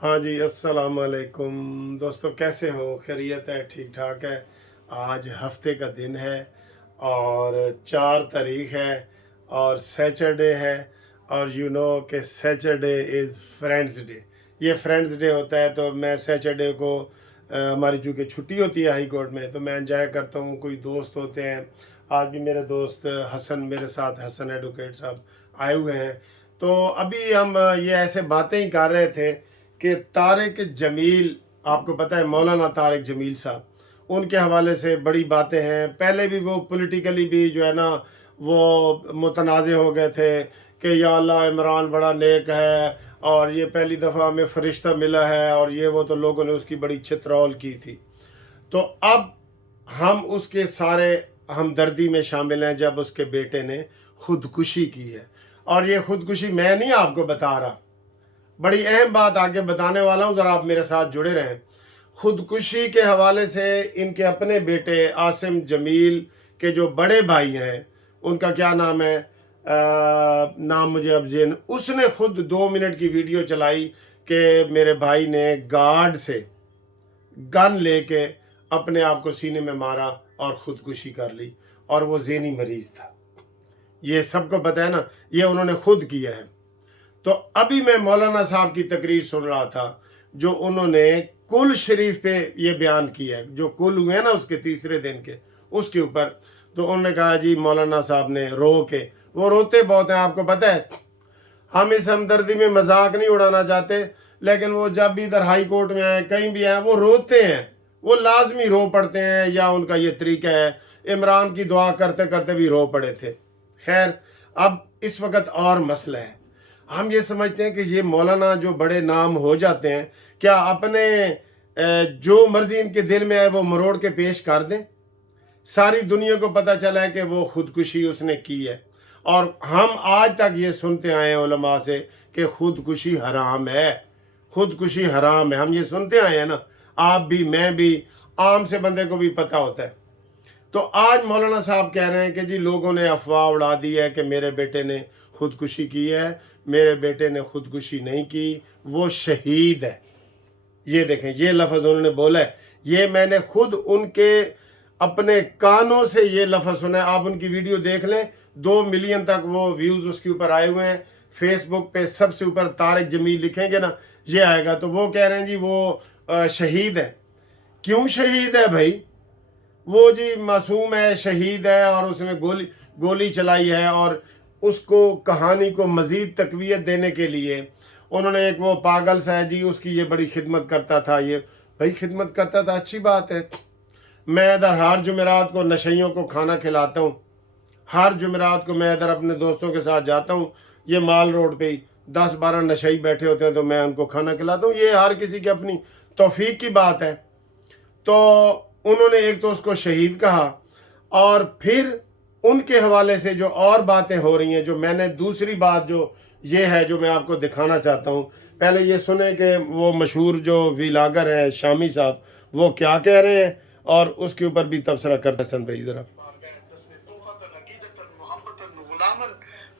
हाँ जी, अस्सलाम वालेकुम दोस्तों, कैसे हो? खैरियत है? ठीक ठाक है। आज हफ्ते का दिन है और 4 तारीख है और सैटरडे है। और यू नो कि सैटरडे इज़ फ्रेंड्स डे। ये फ्रेंड्स डे होता है तो मैं सैटरडे को हमारी चूँकि छुट्टी होती है हाई कोर्ट में, तो मैं एंजॉय करता हूँ। कोई दोस्त होते हैं, आज भी मेरे दोस्त हसन मेरे साथ, हसन एडवोकेट साहब आए हुए हैं। तो अभी हम ये ऐसे बातें ही कर रहे थे कि तारिक जमील, आपको पता है मौलाना तारिक जमील साहब, उनके हवाले से बड़ी बातें हैं। पहले भी वो पॉलिटिकली भी जो है ना वो मुतनाज़ हो गए थे कि या अल्लाह इमरान बड़ा नेक है और ये पहली दफ़ा हमें फरिश्ता मिला है और ये वो, तो लोगों ने उसकी बड़ी चित्रौल की थी। तो अब हम उसके सारे हमदर्दी में शामिल हैं जब उसके बेटे ने खुदकुशी की है। और ये खुदकुशी मैं नहीं आपको बता रहा, बड़ी अहम बात आगे बताने वाला हूँ, ज़रा आप मेरे साथ जुड़े रहें। खुदकुशी के हवाले से इनके अपने बेटे आसिम जमील के जो बड़े भाई हैं, उनका क्या नाम है, नाम मुझे अब जेन, उसने खुद 2 मिनट की वीडियो चलाई कि मेरे भाई ने गार्ड से गन लेके अपने आप को सीने में मारा और ख़ुदकुशी कर ली, और वो ज़हनी मरीज़ था। ये सबको पता है ना, ये उन्होंने खुद किया है। तो अभी मैं मौलाना साहब की तकरीर सुन रहा था जो उन्होंने कुल शरीफ पे ये बयान किया है, जो कुल हुए ना उसके तीसरे दिन के, उसके ऊपर। तो उन्होंने कहा जी मौलाना साहब ने रो के, वो रोते बहुत हैं, आपको पता है। हम इस हमदर्दी में मजाक नहीं उड़ाना चाहते, लेकिन वो जब भी इधर हाई कोर्ट में आए, कहीं भी आए, वो रोते हैं, वो लाजमी रो पड़ते हैं, या उनका ये तरीका है। इमरान की दुआ करते करते भी रो पड़े थे। खैर, अब इस वक्त और मसला है। हम ये समझते हैं कि ये मौलाना जो बड़े नाम हो जाते हैं, क्या अपने जो मर्जी इनके दिल में है वो मरोड़ के पेश कर दें? सारी दुनिया को पता चला है कि वो खुदकुशी उसने की है, और हम आज तक ये सुनते आए हैं उलमा से कि खुदकुशी हराम है, खुदकुशी हराम है। हम ये सुनते आए हैं ना, आप भी, मैं भी, आम से बंदे को भी पता होता है। तो आज मौलाना साहब कह रहे हैं कि जी लोगों ने अफवाह उड़ा दी है कि मेरे बेटे ने खुदकुशी की है। मेरे बेटे ने खुदकुशी नहीं की, वो शहीद है। ये देखें, ये लफ्ज़ उन्होंने बोला है, ये मैंने खुद उनके अपने कानों से ये लफ्ज़ सुना है। आप उनकी वीडियो देख लें, 2 मिलियन तक वो व्यूज़ उसके ऊपर आए हुए हैं। फेसबुक पे सबसे ऊपर तारिक जमील लिखेंगे ना, ये आएगा। तो वो कह रहे हैं जी वो शहीद है। क्यों शहीद है भाई? वो जी मासूम है, शहीद है, और उसने गोली चलाई है। और उसको कहानी को मज़ीद तक़वियत देने के लिए उन्होंने एक वो पागल सा है जी, उसकी ये बड़ी खिदमत करता था। ये भाई खिदमत करता था, अच्छी बात है। मैं इधर हर जुमेरात को नशइयों को खाना खिलाता हूँ। हर जुमेरात को मैं इधर अपने दोस्तों के साथ जाता हूँ, ये माल रोड पे ही 10-12 नशई बैठे होते हैं, तो मैं उनको खाना खिलाता हूँ। ये हर किसी की अपनी तौफीक की बात है। तो उन्होंने एक तो उसको शहीद कहा, और फिर उनके हवाले से जो और बातें हो रही हैं, जो मैंने दूसरी बात जो ये है जो मैं आपको दिखाना चाहता हूँ। पहले ये सुने कि वो मशहूर जो वीलागर हैं शामी साहब, वो क्या कह रहे हैं, और उसके ऊपर भी तबसरा करते हैं। भाई ज़रा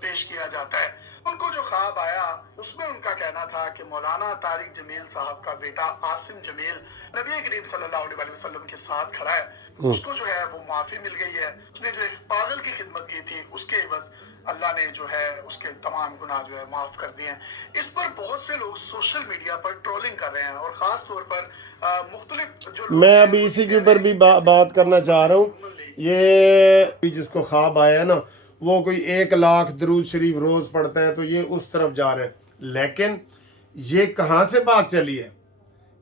पेश किया जाता है। उनको जो ख्वाब आया उसमें उनका कहना था कि मौलाना तारिक जमील साहब का बेटा आसिम जमील नबी करीम सल्लल्लाहु अलैहि वसल्लम के साथ खड़ा है। उसको जो है वो माफी मिल गई है। उसने जो एक पागल की खिदमत की थी, उसके एवज अल्लाह ने जो है उसके तमाम गुनाह जो है माफ कर दिए हैं। इस पर बहुत से लोग सोशल मीडिया पर ट्रोलिंग कर रहे हैं, और खास तौर पर मुख्तलिफ जो मैं अभी इसी के ऊपर भी बात करना चाह रहा हूँ। ये जिसको ख्वाब आया है ना, वो कोई 1 लाख दरूद शरीफ रोज़ पढ़ता है, तो ये उस तरफ जा रहे हैं। लेकिन ये कहाँ से बात चली है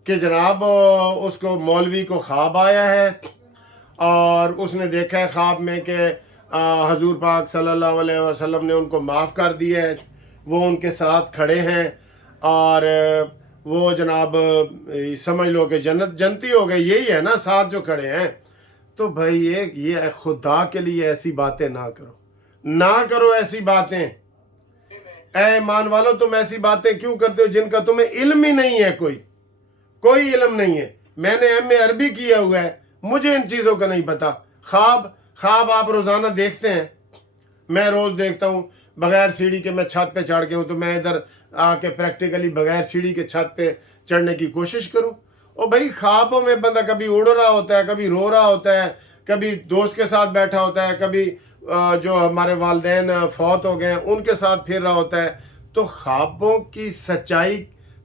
कि जनाब उसको मौलवी को ख्वाब आया है और उसने देखा है ख्वाब में कि हजूर पाक सल्लल्लाहु अलैहि वसल्लम ने उनको माफ़ कर दिया है, वो उनके साथ खड़े हैं, और वो जनाब समझ लो कि जन्नती हो गए। यही है ना, साथ जो खड़े हैं। तो भाई ये खुदा के लिए ऐसी बातें ना करो, ना करो ऐसी बातें। ऐ ईमान वालों, तुम ऐसी बातें क्यों करते हो जिनका तुम्हें इल्म ही नहीं है? कोई इल्म नहीं है। मैंने एमए अरबी किया हुआ है, मुझे इन चीज़ों का नहीं पता। ख्वाब आप रोज़ाना देखते हैं, मैं रोज़ देखता हूँ। बगैर सीढ़ी के मैं छत पे चढ़ के हूँ, तो मैं इधर आके प्रैक्टिकली बगैर सीढ़ी के छत पे चढ़ने की कोशिश करूं? और भाई ख्वाबों में बंदा कभी उड़ रहा होता है, कभी रो रहा होता है, कभी दोस्त के साथ बैठा होता है, कभी जो हमारे वालिदैन फौत हो गए हैं उनके साथ फिर रहा होता है। तो ख्वाबों की सच्चाई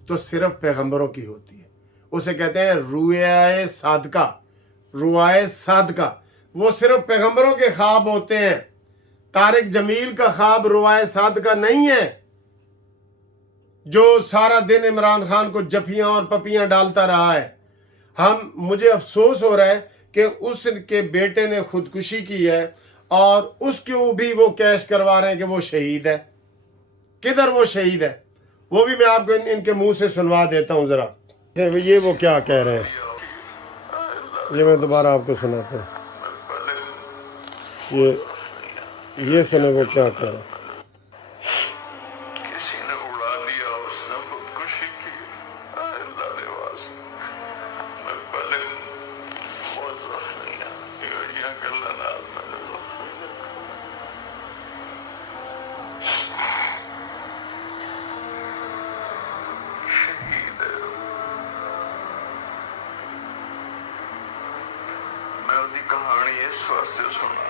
तो सिर्फ पैगंबरों की होती है। उसे कहते हैं रुआए सादका, रुआए सादका। वो सिर्फ पैगंबरों के ख्वाब होते हैं। तारिक जमील का ख्वाब रुआए सादका नहीं है, जो सारा दिन इमरान खान को जफियां और पपियां डालता रहा है। मुझे अफसोस हो रहा है कि उसके बेटे ने खुदकुशी की है और उसको भी वो कैश करवा रहे हैं कि वो शहीद है। किधर वो शहीद है? वो भी मैं आपको इनके मुंह से सुनवा देता हूँ जरा। ये वो क्या कह रहे हैं, ये मैं दोबारा आपको सुनाता हूँ। ये सुने वो क्या कह रहे हैं।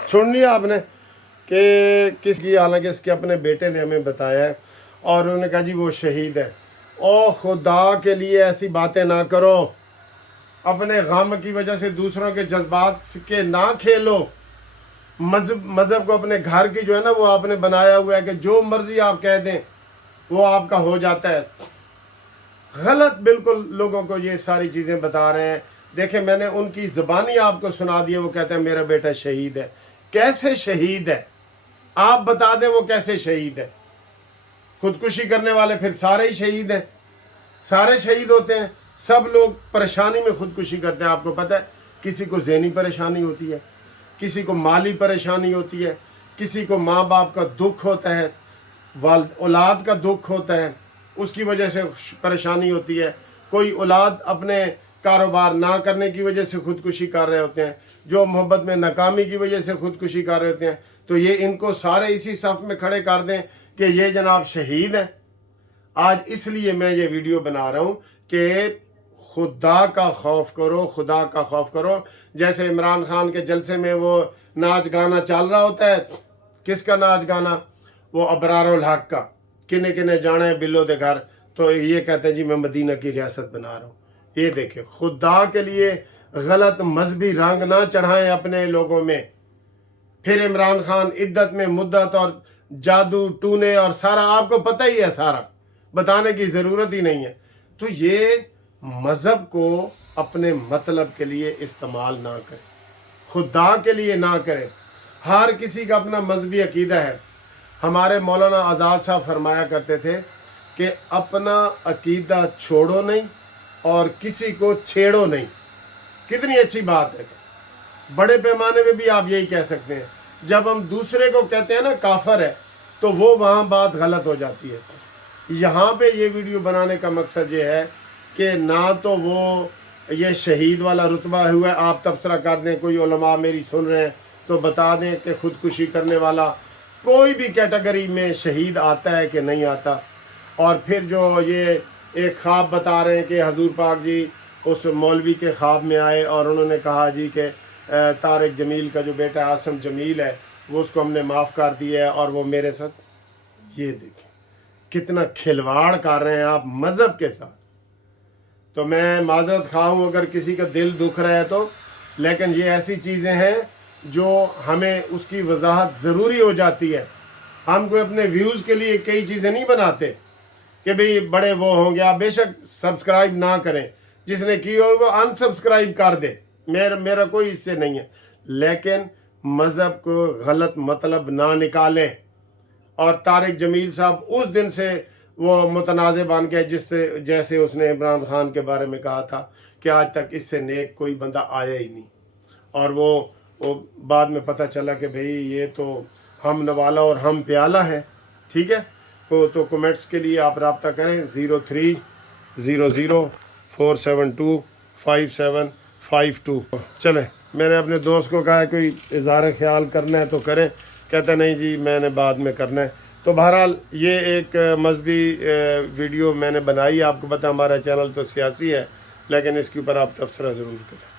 सुन लिया आपने कि किसकी, हालांकि इसके अपने बेटे ने हमें बताया है और उन्होंने कहा जी वो शहीद है। ओ खुदा के लिए ऐसी बातें ना करो, अपने गम की वजह से दूसरों के जज्बात के ना खेलो। मज़हब को अपने घर की जो है ना वो आपने बनाया हुआ है कि जो मर्जी आप कह दें वो आपका हो जाता है। गलत बिल्कुल लोगों को ये सारी चीज़ें बता रहे हैं। देखें, मैंने उनकी ज़बानी आपको सुना दी है। वो कहते हैं मेरा बेटा शहीद है। कैसे शहीद है? आप बता दें वो कैसे शहीद है? खुदकुशी करने वाले फिर सारे ही शहीद हैं, सारे शहीद होते हैं। सब लोग परेशानी में खुदकुशी करते हैं। आपको पता है, किसी को ज़हनी परेशानी होती है, किसी को माली परेशानी होती है, किसी को माँ बाप का दुख होता है, औलाद का दुख होता है, उसकी वजह से परेशानी होती है। कोई औलाद अपने कारोबार ना करने की वजह से खुदकुशी कर रहे होते हैं, जो मोहब्बत में नाकामी की वजह से खुदकुशी कर रहे होते हैं। तो ये इनको सारे इसी सफ़ में खड़े कर दें कि ये जनाब शहीद हैं। आज इसलिए मैं ये वीडियो बना रहा हूँ कि खुदा का खौफ करो, खुदा का खौफ करो। जैसे इमरान खान के जलसे में वो नाच गाना चल रहा होता है। किसका नाच गाना? वो अबरारुल हक का, किने किने जाना है बिल्लो दे घर। तो ये कहते हैं जी मैं मदीना की रियासत बना रहा हूँ। ये देखें, खुदा के लिए गलत मजहबी रंग ना चढ़ाएं अपने लोगों में। फिर इमरान खान इद्दत में मुद्दत और जादू टूने और सारा आपको पता ही है, सारा बताने की ज़रूरत ही नहीं है। तो ये मज़हब को अपने मतलब के लिए इस्तेमाल ना करें, खुदा के लिए ना करें। हर किसी का अपना मजहबी अकीदा है। हमारे मौलाना आज़ाद साहब फरमाया करते थे कि अपना अकीदा छोड़ो नहीं और किसी को छेड़ो नहीं। कितनी अच्छी बात है। बड़े पैमाने पे भी आप यही कह सकते हैं। जब हम दूसरे को कहते हैं ना काफर है, तो वो वहाँ बात गलत हो जाती है। यहाँ पे ये वीडियो बनाने का मकसद ये है कि ना तो वो ये शहीद वाला रुतबा हुआ है, आप तबसरा कर दें, कोई उलमा मेरी सुन रहे हैं तो बता दें कि खुदकुशी करने वाला कोई भी कैटेगरी में शहीद आता है कि नहीं आता। और फिर जो ये एक ख्वाब बता रहे हैं कि हजूर पाक जी उस मौलवी के ख्वाब में आए और उन्होंने कहा जी कि तारिक जमील का जो बेटा आसिम जमील है वो उसको हमने माफ़ कर दिया है और वो मेरे साथ। ये देखें कितना खिलवाड़ कर रहे हैं आप मज़हब के साथ। तो मैं माजरत खा हूँ अगर किसी का दिल दुख रहा है तो, लेकिन ये ऐसी चीज़ें हैं जो हमें उसकी वजाहत ज़रूरी हो जाती है। हम कोई अपने व्यूज़ के लिए कई चीज़ें नहीं बनाते कि भाई बड़े वो होंगे। आप बेशक सब्सक्राइब ना करें, जिसने की हो वो अनसब्सक्राइब कर दे, मेरा कोई इससे नहीं है। लेकिन मज़हब को गलत मतलब ना निकालें। और तारिक जमील साहब उस दिन से वो मुतनाज़े बन गए जिससे जैसे उसने इमरान खान के बारे में कहा था कि आज तक इससे नेक कोई बंदा आया ही नहीं। और वो बाद में पता चला कि भाई ये तो हम नवाला और हम प्याला है। ठीक है, तो कमेंट्स के लिए आप रब्ता करें 030047257552। चलें, मैंने अपने दोस्त को कहा है कोई इज़हार ख्याल करना है तो करें। कहता नहीं जी मैंने बाद में करना है। تو بہرحال یہ ایک مذہبی ویڈیو میں نے بنائی، آپ کو پتہ ہمارا چینل تو سیاسی ہے لیکن اس کے اوپر آپ تبصرہ ضرور کریں۔